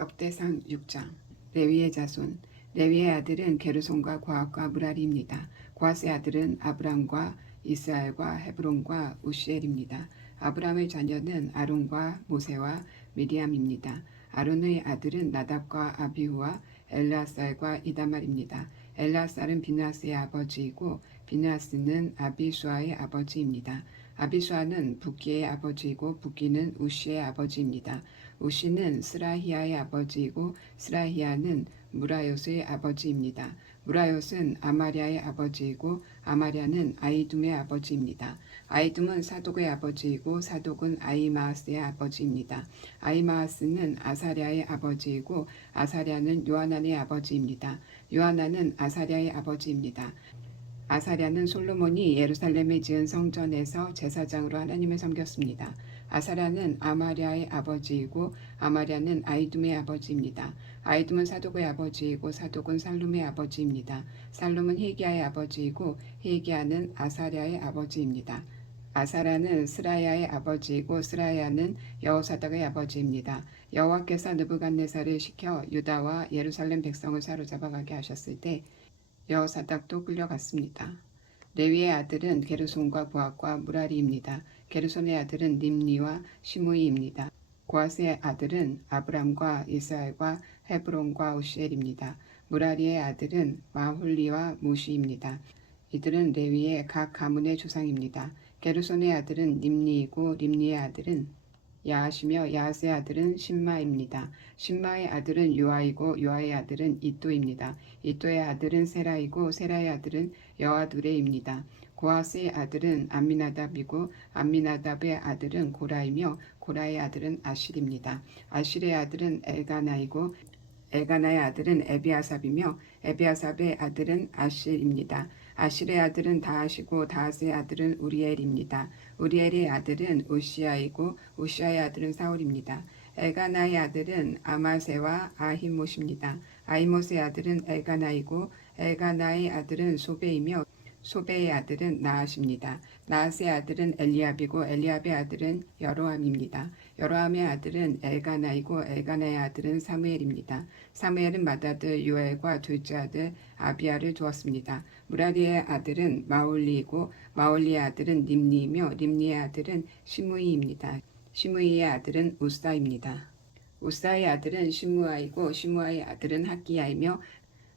역대상 6장. 레위의 자손. 레위의 아들은 게르손과 고핫과 무라리입니다. 고핫의 아들은 아브람과 이스라엘과 헤브론과 우시엘입니다. 아브람의 자녀는 아론과 모세와 미리암입니다. 아론의 아들은 나답과 아비후와 엘르아살과 이다말입니다. 엘르아살은 비느하스의 아버지이고 비느하스는 아비수아의 아버지입니다. 아비수아는 붓기의 아버지이고 붓기는 우시의 아버지입니다. 우시는 스라히아의 아버지이고 스라히아는 무라요스의 아버지입니다. 무라요스는 아마랴의 아버지이고 아마랴는 아이둠의 아버지입니다. 아이둠은 사독의 아버지이고 사독은 아이마아스의 아버지입니다. 아이마아스는 아사랴의 아버지이고 아사랴는 요하난의 아버지입니다. 요하난은 아사랴의 아버지입니다. 아사랴는 솔로몬이 예루살렘에 지은 성전에서 제사장으로 하나님을 섬겼습니다. 아사랴는 아마랴의 아버지이고 아마랴는 아이둠의 아버지입니다. 아이둠은 사독의 아버지이고 사독은 살룸의 아버지입니다. 살룸은 히기야의 아버지이고 히기야는 아사랴의 아버지입니다. 아사랴는 스라야의 아버지이고 스라야는 여호사닥의 아버지입니다. 여호와께서 느부갓네살을 시켜 유다와 예루살렘 백성을 사로잡아 가게 하셨을 때 여호사닥도 끌려갔습니다. 레위의 아들은 게르손과 고핫과 무라리입니다. 게르손의 아들은 nimni와 시므이입니다. 고핫의 아들은 아브람과 이스라엘과 헤브론과 우시엘입니다. 무라리의 아들은 마훌리와 무시입니다. 이들은 레위의 각 가문의 조상입니다. 게르손의 아들은 nimni이고 nimni의 아들은 야하시며 야하스의 아들은 심마입니다. 심마의 아들은 요아이고 요아의 아들은 이또입니다. 이또의 아들은 세라이고 세라의 아들은 여아두레입니다. 고핫의 아들은 암미나답이고 암미나답의 아들은 고라이며 고라의 아들은 아실입니다. 아실의 아들은 엘가나이고 엘가나의 아들은 에비아삽이며 에비아삽의 아들은 아실입니다. 아실의 아들은 다하시고 다하스의 아들은 우리엘입니다. 우리엘의 아들은 우시아이고 우시아의 아들은 사울입니다. 엘가나의 아들은 아마세와 아히못입니다. 아히못의 아들은 엘가나이고 엘가나의 아들은 소베이며 소베의 아들은 나핫입니다. 나핫의 아들은 엘리압이고 엘리압의 아들은 여로함입니다. 여로함의 아들은 엘가나이고 엘가나의 아들은 사무엘입니다. 사무엘은 맏아들 요엘과 둘째 아들 아비야를 두었습니다. 무라리의 아들은 마올리이고 마올리의 아들은 nimni이며 nimni의 아들은 시므이입니다. 시므이의 아들은 우사입니다. 우사의 아들은 시므아이고 시므아의 아들은 학기야이며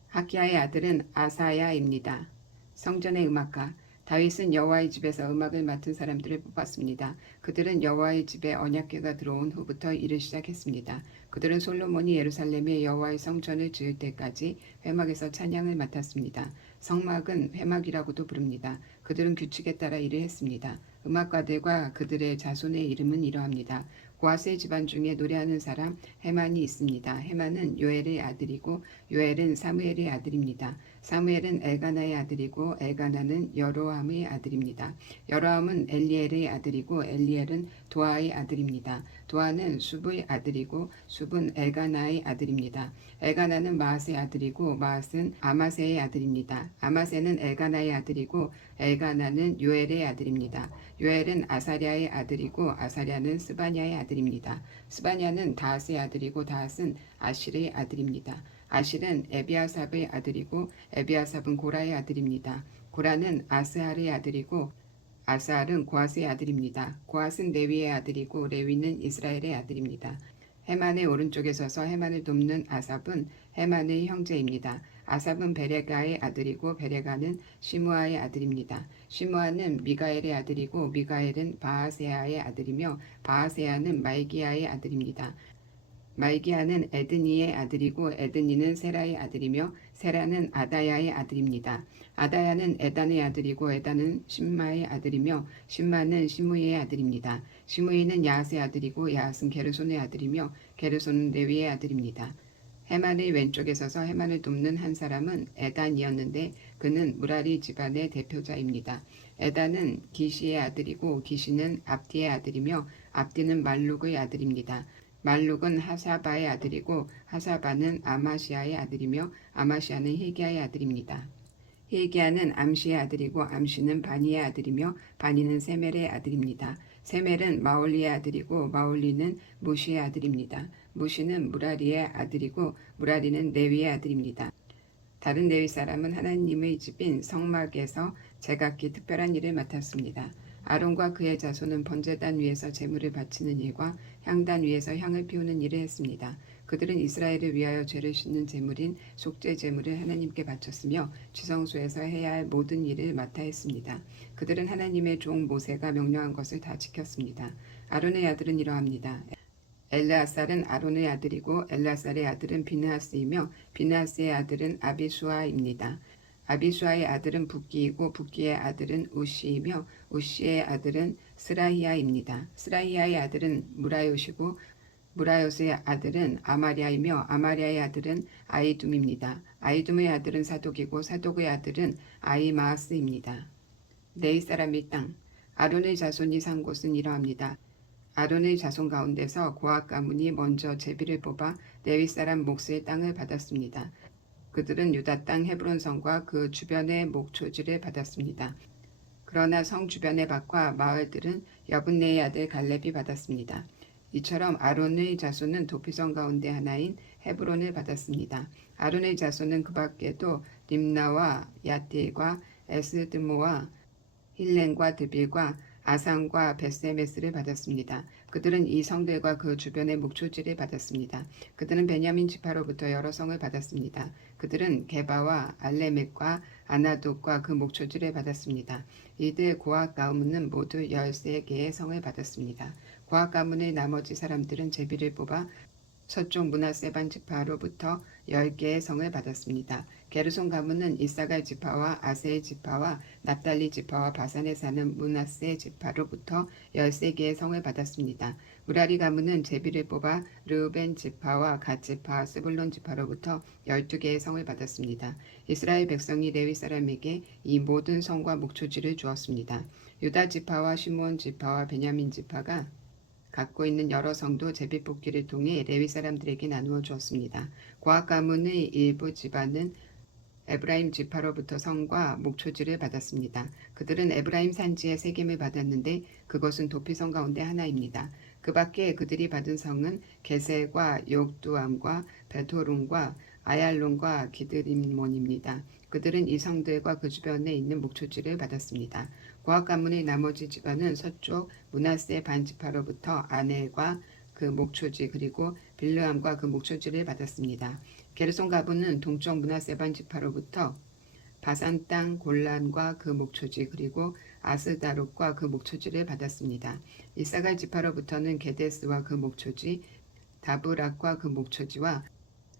학기야의 아들은 아사야입니다. 성전의 음악가. 다윗은 여호와의 집에서 음악을 맡은 사람들을 뽑았습니다. 그들은 여호와의 집에 언약궤가 들어온 후부터 일을 시작했습니다. 그들은 솔로몬이 예루살렘에 여호와의 성전을 지을 때까지 회막에서 찬양을 맡았습니다. 성막은 회막이라고도 부릅니다. 그들은 규칙에 따라 일을 했습니다. 음악가들과 그들의 자손의 이름은 이러합니다. 고핫의 집안 중에 노래하는 사람 헤만이 있습니다. 헤만은 요엘의 아들이고 요엘은 사무엘의 아들입니다. 사무엘은 엘가나의 아들이고 엘가나는 여로함의 아들입니다. 여로함은 엘리엘의 아들이고 엘리엘은 도아의 아들입니다. 도아는 숲의 아들이고 숲은 엘가나의 아들입니다. 엘가나는 마앗의 아들이고 마앗은 아마세의 아들입니다. 아마세는 엘가나의 아들이고 엘가나는 요엘의 아들입니다. 요엘은 아사랴의 아들이고 아사랴는 스바냐의 아들입니다. 스바냐는 다핫의 아들이고 다핫은 아실의 아들입니다. 아실은 에비아삽의 아들이고 에비아삽은 고라의 아들입니다. 고라는 아스알의 아들이고 아스알은 고핫의 아들입니다. 고핫은 레위의 아들이고 레위는 이스라엘의 아들입니다. 헤만의 오른쪽에 서서 헤만을 돕는 아삽은 헤만의 형제입니다. 아삽은 베레가의 아들이고 베레가는 시므아의 아들입니다. 시므아는 미가엘의 아들이고 미가엘은 바하세아의 아들이며 바하세아는 말기야의 아들입니다. 말기야는 에드니의 아들이고 에드니는 세라의 아들이며 세라는 아다야의 아들입니다. 아다야는 에단의 아들이고 에단은 심마의 아들이며 심마는 시므이의 아들입니다. 시므이는 야핫의 아들이고 야핫은 게르손의 아들이며 게르손은 레위의 아들입니다. 헤만의 왼쪽에 서서 헤만을 돕는 한 사람은 에단이었는데 그는 무라리 집안의 대표자입니다. 에단은 기시의 아들이고 기시는 압디의 아들이며 압디는 말룩의 아들입니다. 말룩은 하사바의 아들이고 하사바는 아마시아의 아들이며 아마시아는 히기야의 아들입니다. 히기야는 암시의 아들이고 암시는 바니의 아들이며 바니는 세멜의 아들입니다. 세멜은 마올리의 아들이고 마올리는 무시의 아들입니다. 무시는 무라리의 아들이고 무라리는 레위의 아들입니다. 다른 레위 사람은 하나님의 집인 성막에서 제각기 특별한 일을 맡았습니다. 아론과 그의 자손은 번제단 위에서 제물을 바치는 일과 향단 위에서 향을 피우는 일을 했습니다. 그들은 이스라엘을 위하여 죄를 씻는 제물인 속죄 제물을 하나님께 바쳤으며 지성소에서 해야 할 모든 일을 맡아 했습니다. 그들은 하나님의 종 모세가 명령한 것을 다 지켰습니다. 아론의 아들은 이러합니다. 엘르아살은 아론의 아들이고 엘르아살의 아들은 비느하스이며 비느하스의 아들은 아비수아입니다. 아비수아의 아들은 붓기이고 붓기의 아들은 우시이며 우시의 아들은 스라히야입니다. 스라히야의 아들은 무라요시고 무라요스의 아들은 아마리아이며 아마리아의 아들은 아이둠입니다. 아이둠의 아들은 사독이고 사독의 아들은 아이마아스입니다. 레위 사람의 땅. 아론의 자손이 산 곳은 이러합니다. 아론의 자손 가운데서 고앗 가문이 먼저 제비를 뽑아 레위 사람 목스의 땅을 받았습니다. 그들은 유다 땅 헤브론 성과 그 주변의 목초지를 받았습니다. 그러나 성 주변의 밭과 마을들은 여분네의 아들 갈렙이 받았습니다. 이처럼 아론의 자손은 도피성 가운데 하나인 헤브론을 받았습니다. 아론의 자손은 그 밖에도 림나와 야틸과 에스드모와 힐렌과 드빌과 아산과 베스메스를 받았습니다. 그들은 이 성들과 그 주변의 목초지를 받았습니다. 그들은 베냐민 지파로부터 여러 성을 받았습니다. 그들은 게바와 알레멕과 아나돗과 그 목초지를 받았습니다. 이들 고앗 가문은 모두 13개의 성을 받았습니다. 고앗 가문의 나머지 사람들은 제비를 뽑아 서쪽 므낫세 지파로부터 10개의 성을 받았습니다. 게르손 가문은 이사갈 지파와 아셀 지파와 납달리 지파와 바산에 사는 므낫세 지파로부터 13개의 성을 받았습니다. 무라리 가문은 제비를 뽑아 르우벤 지파와 갓 지파, 스불론 지파로부터 12개의 성을 받았습니다. 이스라엘 백성이 레위 사람에게 이 모든 성과 목초지를 주었습니다. 유다 지파와 시므온 지파와 베냐민 지파가 갖고 있는 여러 성도 제비뽑기를 통해 레위 사람들에게 나누어 주었습니다. 고앗 가문의 일부 집안은 에브라임 지파로부터 성과 목초지를 받았습니다. 그들은 에브라임 산지에 세겜을 받았는데 그것은 도피성 가운데 하나입니다. 그 밖에 그들이 받은 성은 게셀과 욕두암과 베토룬과 아얄론과 기드림몬입니다. 그들은 이 성들과 그 주변에 있는 목초지를 받았습니다. 고앗 가문의 나머지 집안은 서쪽 므낫세 반지파로부터 아넬과 그 목초지 그리고 빌르암과 그 목초지를 받았습니다. 게르손 가문은 동쪽 므낫세 반지파로부터 바산 땅 골란과 그 목초지 그리고 아스다롯과 그 목초지를 받았습니다. 이사갈 지파로부터는 게데스와 그 목초지, 다브락과 그 목초지와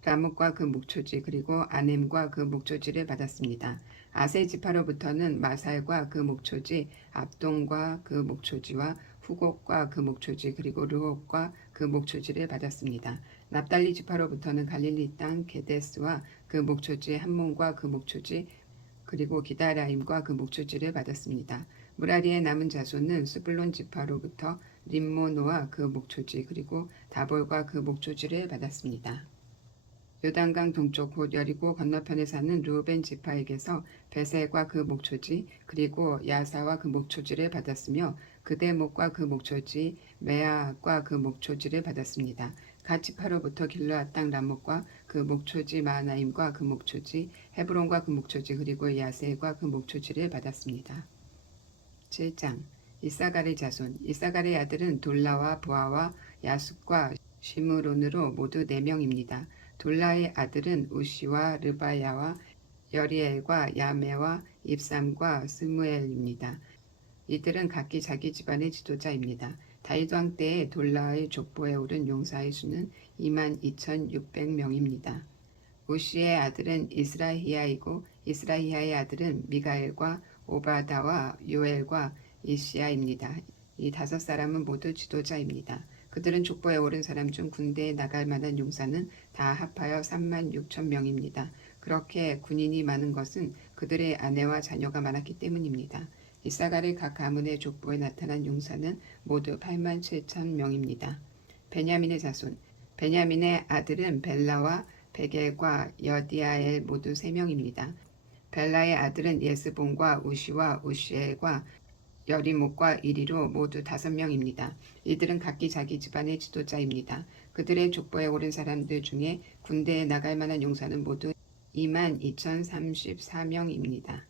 라목과 그 목초지 그리고 아넴과 그 목초지를 받았습니다. 아셀 지파로부터는 마살과 그 목초지, 압동과 그 목초지와 후곡과 그 목초지 그리고 르옥과 그 목초지를 받았습니다. 납달리 지파로부터는 갈릴리 땅 게데스와 그 목초지 함몬과 그 목초지 그리고 기다라임과 그 목초지를 받았습니다. 무라리의 남은 자손은 스불론 지파로부터 림모노와 그 목초지 그리고 다볼과 그 목초지를 받았습니다. 요단강 동쪽 곧 여리고 건너편에 사는 르우벤 지파에게서 베셀과 그 목초지 그리고 야사와 그 목초지를 받았으며 그대목과 그 목초지 메아과 그 목초지를 받았습니다. 갓 지파로부터 길르앗 땅 라목과 그 목초지 마하나임과 그 목초지 헤브론과 그 목초지 그리고 야셀과 그 목초지를 받았습니다. 7장 이사갈의 자손 이사갈의 아들은 돌라와 부아와 야숫과 시므론으로 모두 4명입니다. 돌라의 아들은 우시와 르바야와 여리엘과 야메와 입삼과 스무엘입니다. 이들은 각기 자기 집안의 지도자입니다. 다윗 왕 때에 돌라의 족보에 오른 용사의 수는 22,600명입니다. 우시의 아들은 이스라히야이고 이스라히야의 아들은 미가엘과 오바다와 요엘과 이시야입니다. 이 5사람은 모두 지도자입니다. 그들은 족보에 오른 사람 중 군대에 나갈 만한 용사는 다 합하여 36,000명입니다. 그렇게 군인이 많은 것은 그들의 아내와 자녀가 많았기 때문입니다. 이사갈의 각 가문의 족보에 나타난 용사는 모두 87,000명입니다. 베냐민의 자손 베냐민의 아들은 벨라와 베겔과 여디아엘 모두 3명입니다. 벨라의 아들은 예스본과 우시와 우시엘과 여리목과 이리로 모두 5명입니다. 이들은 각기 자기 집안의 지도자입니다. 그들의 족보에 오른 사람들 중에 군대에 나갈 만한 용사는 모두 22,034명입니다.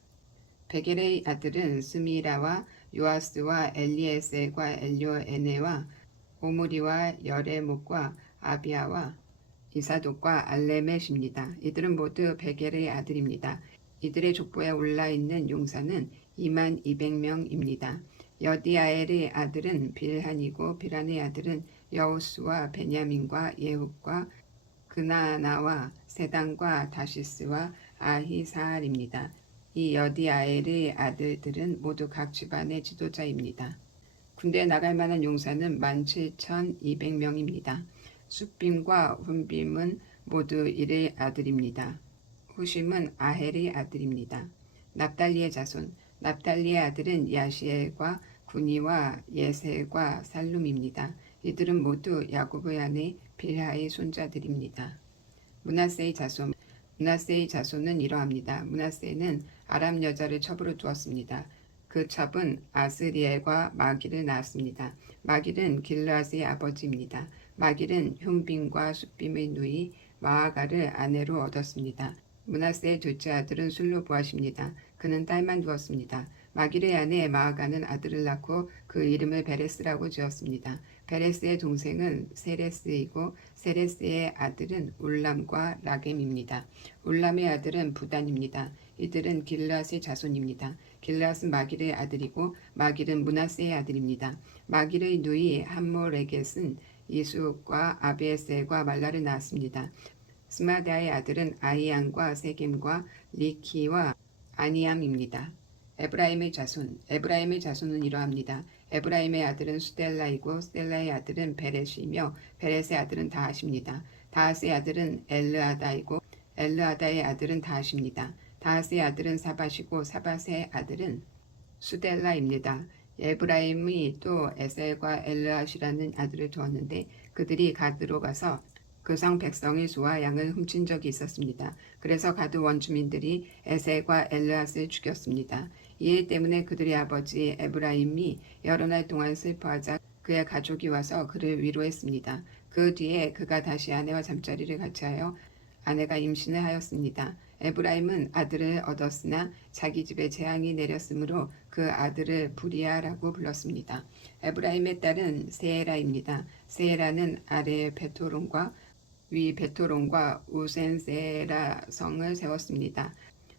베겔의 아들은 스미라와 요아스와 엘리에셀과 엘요에네와 오므리와 여레목과 아비아와 이사독과 알레멧입니다. 이들은 모두 베겔의 아들입니다. 이들의 족보에 올라있는 용사는 22,200명입니다. 여디아엘의 아들은 빌한이고 빌한의 아들은 여우스와 베냐민과 예훗과 그나나와 세단과 다시스와 아히사알입니다. 이 여디아엘의 아들들은 모두 각 집안의 지도자입니다. 군대에 나갈 만한 용사는 17,200명입니다. 숫빔과 훈빔은 모두 일의 아들입니다. 후심은 아헬의 아들입니다. 납달리의 자손, 납달리의 아들은 야시엘과 구니와 예셀과 살룸입니다. 이들은 모두 야곱의 아내 빌하의 손자들입니다. 므낫세의 자손, 므낫세의 자손은 이러합니다. 므낫세는 아람 여자를 첩으로 두었습니다. 그 첩은 아스리엘과 마길을 낳았습니다. 마길은 길르앗의 아버지입니다. 마길은 흉빔과 숫빔의 누이 마아가를 아내로 얻었습니다. 므낫세의 둘째 아들은 술로보앗입니다. 그는 딸만 두었습니다. 마길의 아내 마아가는 아들을 낳고 그 이름을 베레스라고 지었습니다. 베레스의 동생은 세레스이고 세레스의 아들은 울람과 라겜입니다. 울람의 아들은 부단입니다. 이들은 길르앗의 자손입니다. 길르앗은 마길의 아들이고 마길은 므낫세의 아들입니다. 마길의 누이 함모레겟은 이수옥과 아비에셀과 말라를 낳았습니다. 스마다의 아들은 아이안과 세겜과 리키와 아니암입니다. 에브라임의 자손, 에브라임의 자손은 이러합니다. 에브라임의 아들은 수델라이고 수델라의 아들은 베렛이며 베렛의 아들은 다핫입니다. 다핫의 아들은 엘르아다이고 엘르아다의 아들은 다핫입니다. 다핫의 아들은 사밧이고 사밧의 아들은 수델라입니다. 에브라임이 또 에셀과 엘르앗이라는 아들을 두었는데 그들이 가드로 가서 그 성 백성의 소와 양을 훔친 적이 있었습니다. 그래서 가드 원주민들이 에셀과 엘르앗을 죽였습니다. 이 일 때문에 그들의 아버지 에브라임이 여러 날 동안 슬퍼하자 그의 가족이 와서 그를 위로했습니다. 그 뒤에 그가 다시 아내와 잠자리를 같이하여 아내가 임신을 하였습니다. 에브라임은 아들을 얻었으나 자기 집에 재앙이 내렸으므로 그 아들을 부리아라고 불렀습니다. 에브라임의 딸은 세에라입니다. 세에라는 아래 베토론과 위 베토론과 우센세라 성을 세웠습니다.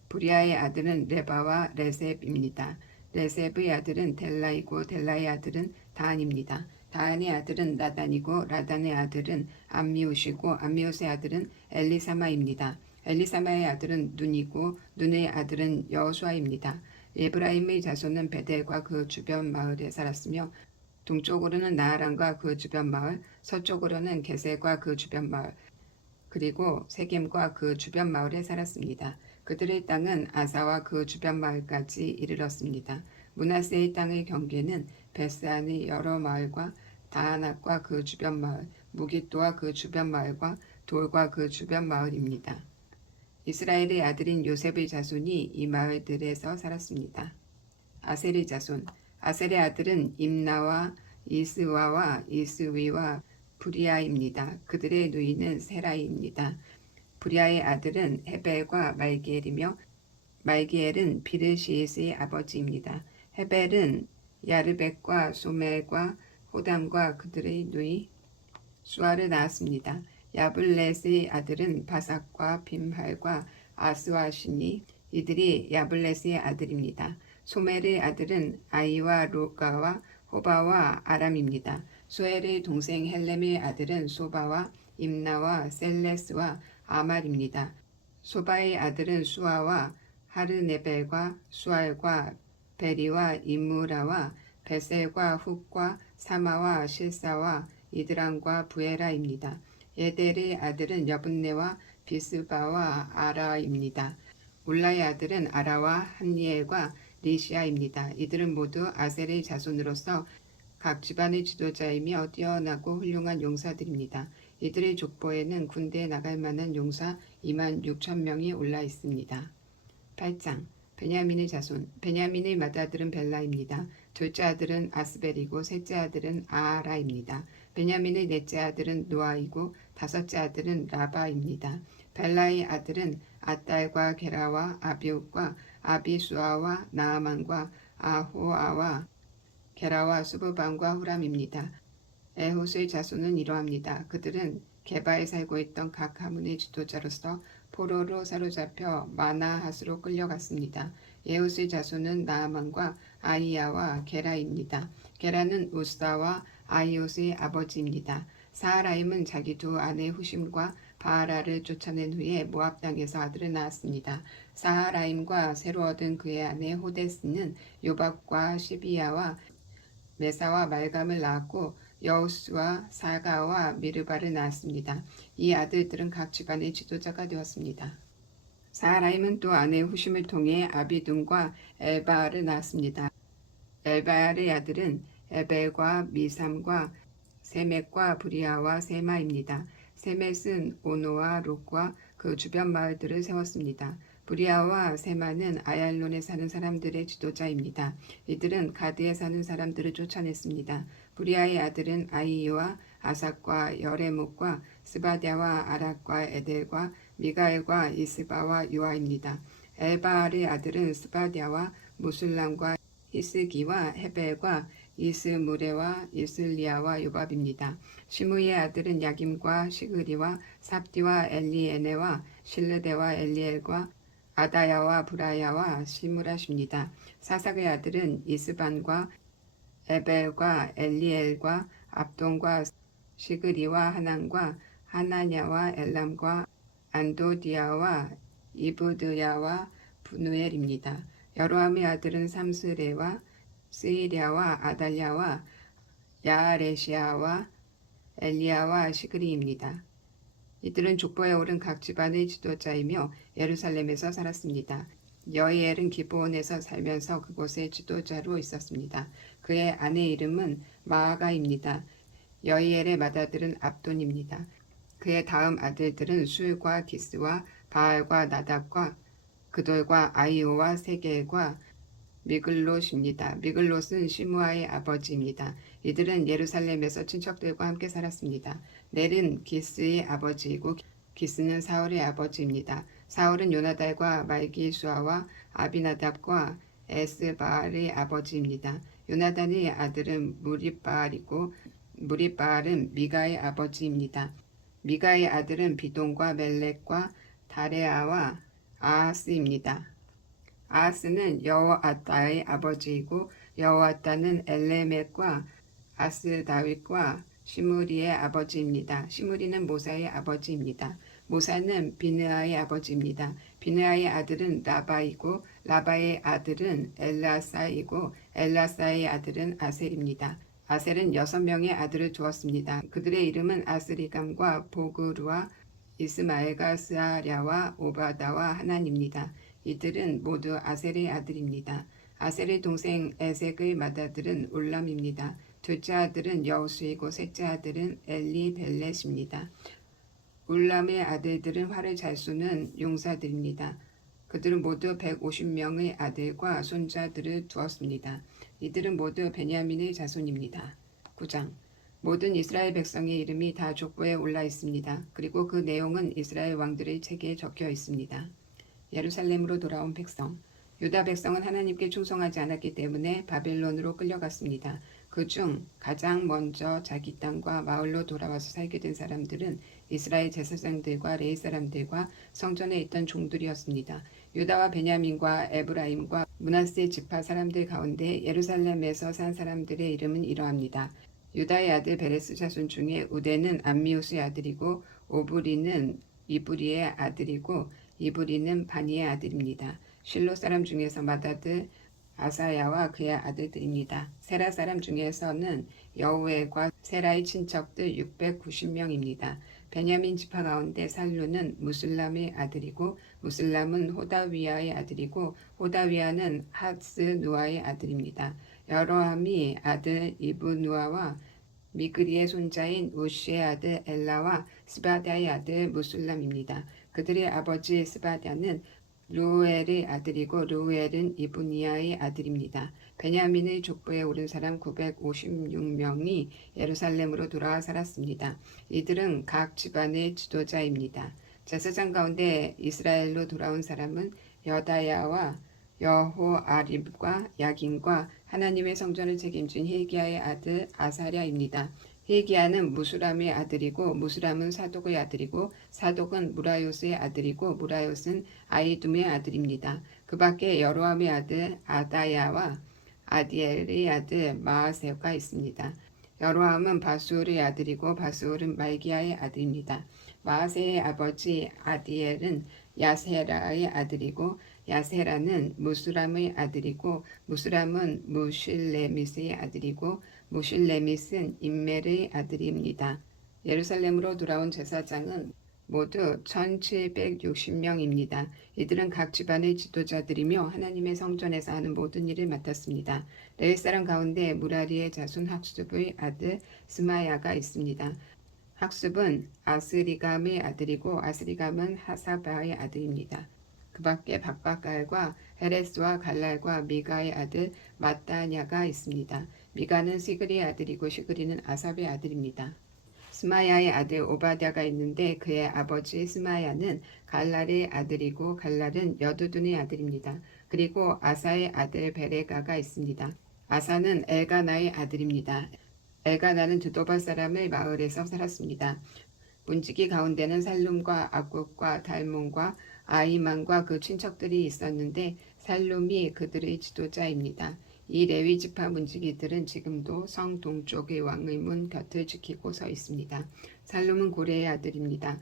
부리아의 아들은 레바와 레셉입니다. 레셉의 아들은 델라이고 델라의 아들은 다한입니다. 다한의 아들은 라단이고 라단의 아들은 암미웃이고 암미웃의 아들은 엘리사마입니다. 엘리사마의 아들은 눈이고 눈의 아들은 여호수아입니다. 에브라임의 자손은 베델과 그 주변 마을에 살았으며 동쪽으로는 나아란과 그 주변 마을, 서쪽으로는 게셀과 그 주변 마을, 그리고 세겜과 그 주변 마을에 살았습니다. 그들의 땅은 아사와 그 주변 마을까지 이르렀습니다. 므낫세의 땅의 경계는 베스안의 여러 마을과 다하낫과 그 주변 마을, 무깃도와 그 주변 마을과 돌과 그 주변 마을입니다. 이스라엘의 아들인 요셉의 자손이 이 마을들에서 살았습니다. 아셀의 자손, 아셀의 아들은 임나와 이스와와 이스위와 부리아입니다. 그들의 누이는 세라이입니다. 부리아의 아들은 헤벨과 말기엘이며 말기엘은 비르시잇의 아버지입니다. 헤벨은 야르백과 소멜과 호담과 그들의 누이 수아를 낳았습니다. 야블렛의 아들은 바삭과 빔할과 아스와시니 이들이 야블렛의 아들입니다. 소멜의 아들은 아이와 로가와 호바와 아람입니다. 소엘의 동생 헬렘의 아들은 소바와 임나와 셀레스와 아말입니다. 소바의 아들은 수아와 하르네벨과 수알과 베리와 이무라와 베셀과 훅과 사마와 실사와 이드랑과 부에라입니다. 예델의 아들은 여분네와 비스바와 아라입니다. 울라의 아들은 아라와 한니엘과 리시아입니다. 이들은 모두 아셀의 자손으로서 각 집안의 지도자이며 뛰어나고 훌륭한 용사들입니다. 이들의 족보에는 군대에 나갈 만한 용사 26,000명이 올라 있습니다. 8장 베냐민의 자손 베냐민의 맏아들은 벨라입니다. 둘째 아들은 아스벨이고 셋째 아들은 아하라입니다. 베냐민의 넷째 아들은 노아이고 다섯째 아들은 라바입니다. 벨라의 아들은 아달과 게라와 아비웃과 아비수아와 나아만과 아호아와 게라와 수부반과 후람입니다. 에훗의 자손은 이러합니다. 그들은 게바에 살고 있던 각 가문의 지도자로서 포로로 사로잡혀 마나핫으로 끌려갔습니다. 에훗의 자손은 나아만과 아이야와 게라입니다. 게라는 우사와 아이옷의 아버지입니다. 사하라임은 자기 두 아내 후심과 바하라를 쫓아낸 후에 모압 땅에서 아들을 낳았습니다. 사하라임과 새로 얻은 그의 아내 호데스는 요밥과 시비야와 메사와 말감을 낳았고 여우스와 사가와 미르바를 낳았습니다. 이 아들들은 각 집안의 지도자가 되었습니다. 사하라임은 또 아내 후심을 통해 아비둔과 엘바알을 낳았습니다. 엘바알의 아들은 에벨과 미삼과 세멧과 브리아와 세마입니다. 세멧은 오노와 롯과 그 주변 마을들을 세웠습니다. 브리아와 세마는 아얄론에 사는 사람들의 지도자입니다. 이들은 가드에 사는 사람들을 쫓아냈습니다. 브리아의 아들은 아이유와 아삭과 여레목과 스바디아와 아락과 에델과 미가엘과 이스바와 유아입니다. 엘바알의 아들은 스바디아와 무술람과 히스기와 헤벨과 이스무레와 이슬리아와 요밥입니다. 시므이의 아들은 야김과 시그리와 삽디와 엘리에네와 실르데와 엘리엘과 아다야와 브라야와 시므라십니다. 사삭의 아들은 이스반과 에벨과 엘리엘과 압돈과 시그리와 하난과 하나냐와 엘람과 안도디아와 이브드야와 분우엘입니다. 여로함의 아들은 삼스레와 스이랴와 아달랴와 야아레시아와 엘리야와 시그리입니다. 이들은 족보에 오른 각 집안의 지도자이며 예루살렘에서 살았습니다. 여이엘은 기브온에서 살면서 그곳의 지도자로 있었습니다. 그의 아내 이름은 마아가입니다. 여이엘의 맏아들은 압돈입니다. 그의 다음 아들들은 술과 기스와 바알과 나답과 그돌과 아이오와 세겔과 미글롯입니다. 미글롯은 시므아의 아버지입니다. 이들은 예루살렘에서 친척들과 함께 살았습니다. 넬은 기스의 아버지이고 기스는 사울의 아버지입니다. 사울은 요나달과 말기수아와 아비나답과 에스바알의 아버지입니다. 요나단의 아들은 무립바알이고 무립바알은 미가의 아버지입니다. 미가의 아들은 비돈과 멜렉과 다레아와 아하스입니다. 아하스는 여호아다의 아버지이고 여호아다는 엘레멧과 아스다윗과 시므리의 아버지입니다. 시므리는 모사의 아버지입니다. 모사는 비느아의 아버지입니다. 비느아의 아들은 라바이고 라바의 아들은 엘라사이고 엘라사의 아들은 아셀입니다. 아셀은 6명의 아들을 두었습니다. 그들의 이름은 아스리감과 보그루와 이스마엘과 스아랴와 오바다와 하난입니다. 이들은 모두 아셀의 아들입니다. 아셀의 동생 에색의 맏아들은 울람입니다. 둘째 아들은 여우수이고 셋째 아들은 엘리벨렛입니다. 울람의 아들들은 활을 잘 쏘는 용사들입니다. 그들은 모두 150명의 아들과 손자들을 두었습니다. 이들은 모두 베냐민의 자손입니다. 9장 모든 이스라엘 백성의 이름이 다 족보에 올라 있습니다. 그리고 그 내용은 이스라엘 왕들의 책에 적혀 있습니다. 예루살렘으로 돌아온 백성 유다 백성은 하나님께 충성하지 않았기 때문에 바벨론으로 끌려갔습니다. 그중 가장 먼저 자기 땅과 마을로 돌아와서 살게 된 사람들은 이스라엘 제사장들과 레위 사람들과 성전에 있던 종들이었습니다. 유다와 베냐민과 에브라임과 므낫세 지파 사람들 가운데 예루살렘에서 산 사람들의 이름은 이러합니다. 유다의 아들 베레스 자손 중에 우데는 암미우스의 아들이고 오브리는 이브리의 아들이고 이브리는 바니의 아들입니다. 실로 사람 중에서 맏아들 아사야와 그의 아들들입니다. 세라 사람 중에서는 여우엘과 세라의 친척들 690명입니다. 베냐민 지파 가운데 살루는 무슬람의 아들이고 무슬람은 호다위아의 아들이고 호다위아는 하스누아의 아들입니다. 여로함이 아들 이브누아와 미그리의 손자인 우시의 아들 엘라와 스바디아의 아들 무술람입니다. 그들의 아버지 스바디아는 르우엘의 아들이고 르우엘은 이브니아의 아들입니다. 베냐민의 족보에 오른 사람 956명이 예루살렘으로 돌아와 살았습니다. 이들은 각 집안의 지도자입니다. 제사장 가운데 이스라엘로 돌아온 사람은 여다야와 여호아립과 야긴과 하나님의 성전을 책임진 hil기야의 아들 아사랴입니다. hil기야는 무수람의 아들이고 무수람은 사독의 아들이고 사독은 무라요스의 아들이고 무라요스는 아이둠의 아들입니다. 그 밖에 여로함의 아들 아다야와 아디엘의 아들 마아세가 있습니다. 여로함은 바수울의 아들이고 바수울은 말기야의 아들입니다. 마아세의 아버지 아디엘은 야세라의 아들이고 야세라는 무수람의 아들이고 무수람은 무실레밋의 아들이고 무실레밋은 임멜의 아들입니다. 예루살렘으로 돌아온 제사장은 모두 1760명입니다. 이들은 각 집안의 지도자들이며 하나님의 성전에서 하는 모든 일을 맡았습니다. 레위 사람 가운데 무라리의 자손 학습의 아들 스마야가 있습니다. 학습은 아스리감의 아들이고 아스리감은 하사바의 아들입니다. 그 밖에 박박갈과 헤레스와 갈랄과 미가의 아들 마따냐가 있습니다. 미가는 시그리의 아들이고 시그리는 아삽의 아들입니다. 스마야의 아들 오바댜가 있는데 그의 아버지 스마야는 갈랄의 아들이고 갈랄은 여두둔의 아들입니다. 그리고 아사의 아들 베레가가 있습니다. 아사는 엘가나의 아들입니다. 엘가나는 드도바 사람의 마을에서 살았습니다. 문지기 가운데는 살룸과 악국과 달몬과 아이만과 그 친척들이 있었는데 살룸이 그들의 지도자입니다. 이 레위 지파 문지기들은 지금도 성 동쪽의 왕의 문 곁을 지키고 서 있습니다. 살룸은 고레의 아들입니다.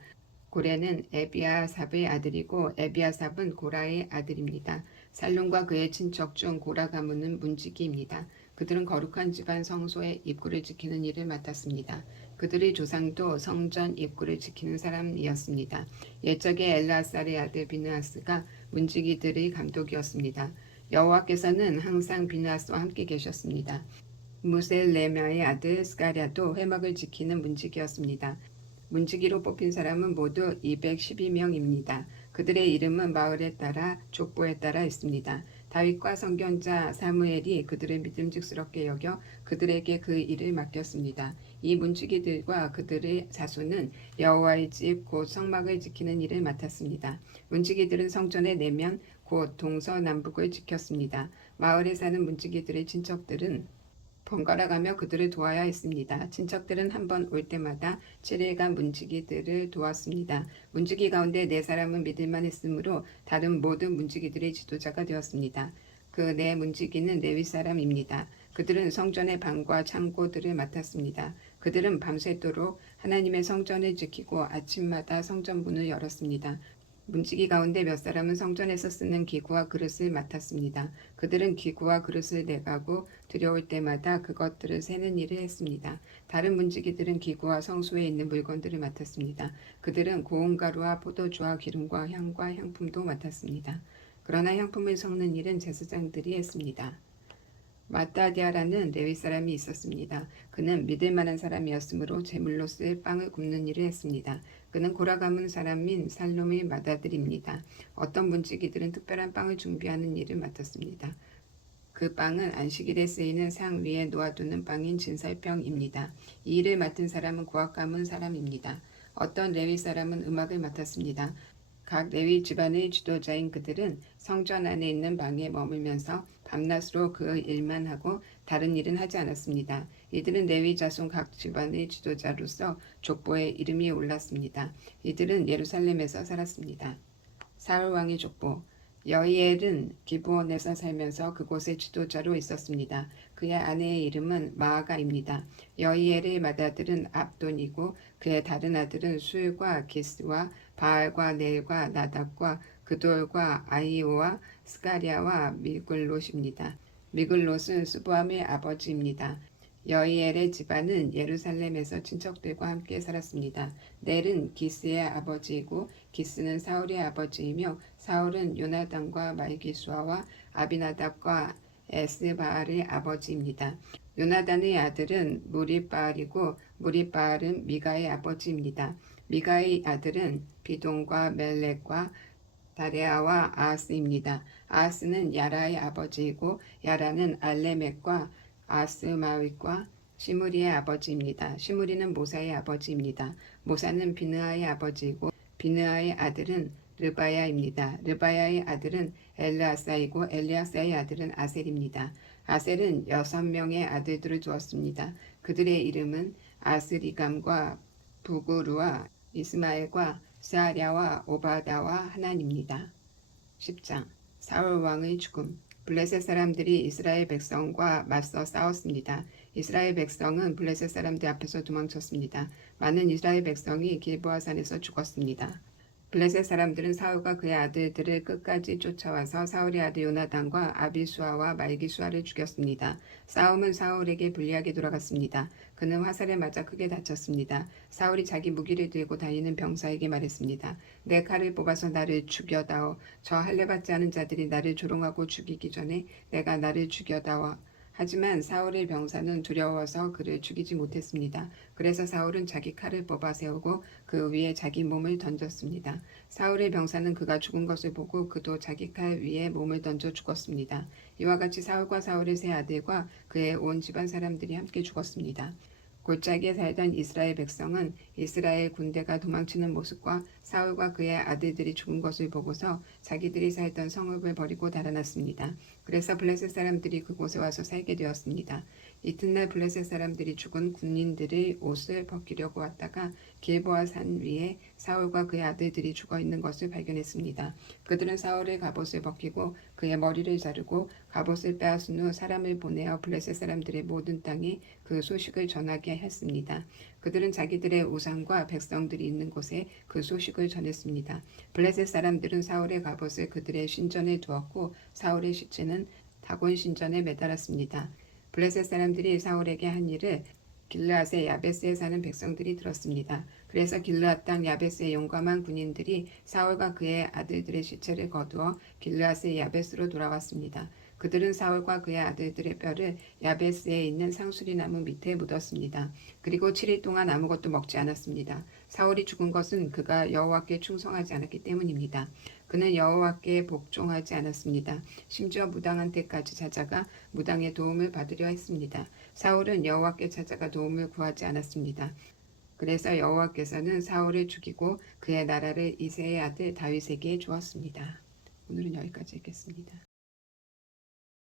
고레는 에비아삽의 아들이고 에비아삽은 고라의 아들입니다. 살룸과 그의 친척 중 고라 가문은 문지기입니다. 그들은 거룩한 집안 성소의 입구를 지키는 일을 맡았습니다. 그들의 조상도 성전 입구를 지키는 사람이었습니다. 옛적에 엘라살의 아들 비느하스가 문지기들의 감독이었습니다. 여호와께서는 항상 비느하스와 함께 계셨습니다. 무셀레마의 아들 스가랴도 회막을 지키는 문지기였습니다. 문지기로 뽑힌 사람은 모두 212명입니다. 그들의 이름은 마을에 따라 족보에 따라 있습니다. 다윗과 선견자 사무엘이 그들을 믿음직스럽게 여겨 그들에게 그 일을 맡겼습니다. 이 문지기들과 그들의 자손은 여호와의 집 곧 성막을 지키는 일을 맡았습니다. 문지기들은 성전의 내면 곧 동서남북을 지켰습니다. 마을에 사는 문지기들의 친척들은 번갈아 가며 그들을 도와야 했습니다. 친척들은 한 번 올 때마다 7일간 문지기들을 도왔습니다. 문지기 가운데 4사람은 믿을만 했으므로 다른 모든 문지기들의 지도자가 되었습니다. 그 4문지기는 레위 사람입니다. 그들은 성전의 방과 창고들을 맡았습니다. 그들은 밤새도록 하나님의 성전을 지키고 아침마다 성전 문을 열었습니다. 문지기 가운데 몇 사람은 성전에서 쓰는 기구와 그릇을 맡았습니다. 그들은 기구와 그릇을 내가고 들여올 때마다 그것들을 세는 일을 했습니다. 다른 문지기들은 기구와 성소에 있는 물건들을 맡았습니다. 그들은 고운 가루와 포도주와 기름과 향과 향품도 맡았습니다. 그러나 향품을 섞는 일은 제사장들이 했습니다. 마따디아라는 레위 사람이 있었습니다. 그는 믿을 만한 사람이었으므로 제물로 쓸 빵을 굽는 일을 했습니다. 그는 고라 가문 사람인 살롬의 맏아들입니다. 어떤 문지기들은 특별한 빵을 준비하는 일을 맡았습니다. 그 빵은 안식일에 쓰이는 상 위에 놓아두는 빵인 진설병입니다. 이 일을 맡은 사람은 고학 가문 사람입니다. 어떤 레위 사람은 음악을 맡았습니다. 각 레위 집안의 지도자인 그들은 성전 안에 있는 방에 머물면서 밤낮으로 그 일만 하고 다른 일은 하지 않았습니다. 이들은 레위 자손 각 집안의 지도자로서 족보에 이름이 올랐습니다. 이들은 예루살렘에서 살았습니다. 사울 왕의 족보. 여이엘은 기브온에서 살면서 그곳의 지도자로 있었습니다. 그의 아내의 이름은 마아가입니다. 여이엘의 맏아들은 압돈이고 그의 다른 아들은 술과 기스와 바알과 넬과 나답과 그돌과 아이오와 스가랴와 미글롯입니다. 미글롯은 수부함의 아버지입니다. 여이엘의 집안은 예루살렘에서 친척들과 함께 살았습니다. 넬은 기스의 아버지이고 기스는 사울의 아버지이며 사울은 요나단과 말기수아와 아비나답과 에스바알의 아버지입니다. 요나단의 아들은 무리바알이고 무리바알은 미가의 아버지입니다. 미가의 아들은 비돈과 멜렉과 다레아와 아하스입니다. 아하스는 야라의 아버지이고 야라는 알레멕과 아스마윗과 시므리의 아버지입니다. 시므리는 모사의 아버지입니다. 모사는 비느하의 아버지이고 비느하의 아들은 르바야입니다. 르바야의 아들은 엘르아사이고 엘르아사의 아들은 아셀입니다. 아셀은 6명의 아들들을 두었습니다. 그들의 이름은 아스리감과 부구루와 이스마엘과 스아랴와 오바다와 하난입니다. 10장 사울 왕의 죽음. 블레셋 사람들이 이스라엘 백성과 맞서 싸웠습니다. 이스라엘 백성은 블레셋 사람들 앞에서 도망쳤습니다. 많은 이스라엘 백성이 길보아 산에서 죽었습니다. 블레셋 사람들은 사울과 그의 아들들을 끝까지 쫓아와서 사울의 아들 요나단과 아비수아와 말기수아를 죽였습니다. 싸움은 사울에게 불리하게 돌아갔습니다. 그는 화살에 맞아 크게 다쳤습니다. 사울이 자기 무기를 들고 다니는 병사에게 말했습니다. 내 칼을 뽑아서 나를 죽여다오. 저 할례받지 않은 자들이 나를 조롱하고 죽이기 전에 내가 나를 죽여다오. 하지만 사울의 병사는 두려워서 그를 죽이지 못했습니다. 그래서 사울은 자기 칼을 뽑아 세우고 그 위에 자기 몸을 던졌습니다. 사울의 병사는 그가 죽은 것을 보고 그도 자기 칼 위에 몸을 던져 죽었습니다. 이와 같이 사울과 사울의 세 아들과 그의 온 집안 사람들이 함께 죽었습니다. 골짜기에 살던 이스라엘 백성은 이스라엘 군대가 도망치는 모습과 사울과 그의 아들들이 죽은 것을 보고서 자기들이 살던 성읍을 버리고 달아났습니다. 그래서 블레셋 사람들이 그곳에 와서 살게 되었습니다. 이튿날 블레셋 사람들이 죽은 군인들의 옷을 벗기려고 왔다가 길보아 산 위에 사울과 그의 아들들이 죽어 있는 것을 발견했습니다. 그들은 사울의 갑옷을 벗기고 그의 머리를 자르고 갑옷을 빼앗은 후 사람을 보내어 블레셋 사람들의 모든 땅에 그 소식을 전하게 했습니다. 그들은 자기들의 우상과 백성들이 있는 곳에 그 소식을 전했습니다. 블레셋 사람들은 사울의 갑옷을 그들의 신전에 두었고 사울의 시체는 다곤 신전에 매달았습니다. 블레셋 사람들이 사울에게 한 일을 길르앗의 야베스에 사는 백성들이 들었습니다. 그래서 길르앗 땅 야베스의 용감한 군인들이 사울과 그의 아들들의 시체를 거두어 길르앗의 야베스로 돌아왔습니다. 그들은 사울과 그의 아들들의 뼈를 야베스에 있는 상수리 나무 밑에 묻었습니다. 그리고 7일 동안 아무것도 먹지 않았습니다. 사울이 죽은 것은 그가 여호와께 충성하지 않았기 때문입니다. 그는 여호와께 복종하지 않았습니다. 심지어 무당한테까지 찾아가 무당의 도움을 받으려 했습니다. 사울은 여호와께 찾아가 도움을 구하지 않았습니다. 그래서 여호와께서는 사울을 죽이고 그의 나라를 이새의 아들 다윗에게 주었습니다. 오늘은 여기까지 읽겠습니다.